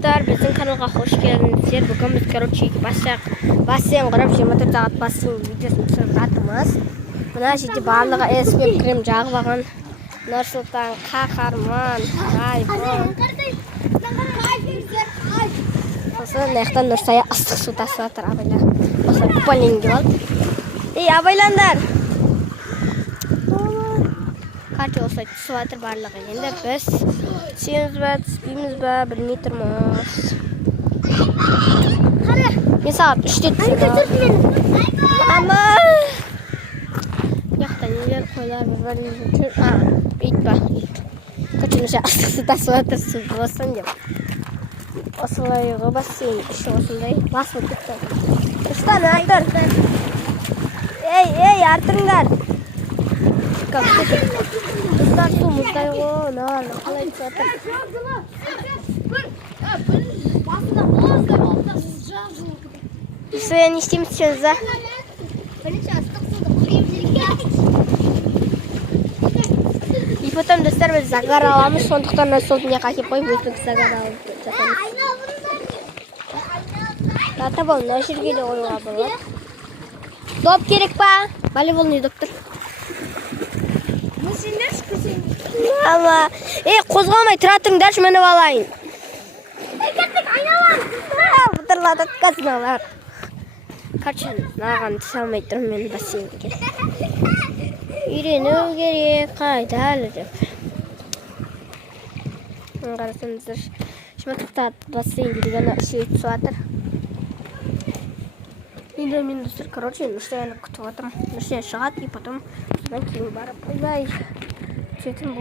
достар, біздің каналға қош келдіңіздер. Бүгін біз, бассейн құрып 24 сағат бассейн видеосын түсіріп жатырмыз. Мына жерде барлығы SPF крем жағып алған. Нұрсұлтан, Қаһарман, Райбон. Сосын мынаяқтан Нұрсая ыстық су тасып жатыр, абайлар. Осылай купальнигін киіп алып. Ей, абайландар! Карте осылай түсіп жатыр барлығы. Енді біз түсеміз бе, түспейміз бе, білмей тұрмыз. Мен сағат 3-те түсемін. Мама! Яқта нелер қойлар бір-біріміз жүр. Бүйтпа. Көтімізше ыстық су тасып жатыр, су болсын деп. Осылайғы бассейн іші осындай. Басып кетті. Ұстан, артыр. Ей, артырыңдар. Достар, су мұздай ғой, қалай түсіп жатыр. Нұрсая, не істейміз түсеміз, а? И потом, достар, біз загар аламыз, сондықтан сол дүние қакеп қойып, өздік загар алып жатамыз. Тата бол, мына жерге де қоюға болады. Доп керек па? Волейбол не доптыр? Мама, қозғалмай тұра тұрыңдаршы, мініп алайын. Бұтырлады қазыналар. Қашан маған түсе алмай тұрмын мен бассейнге. Үйрену керек, қайда әлі деп. Қарасаңыздар, 24 сағат бассейнге дегені үшеу түсіп жатыр. Енді мен достар, Нұрсаяны күтіп отырмын. Нұрсая шығады, и потом содан кейін барып ойбай.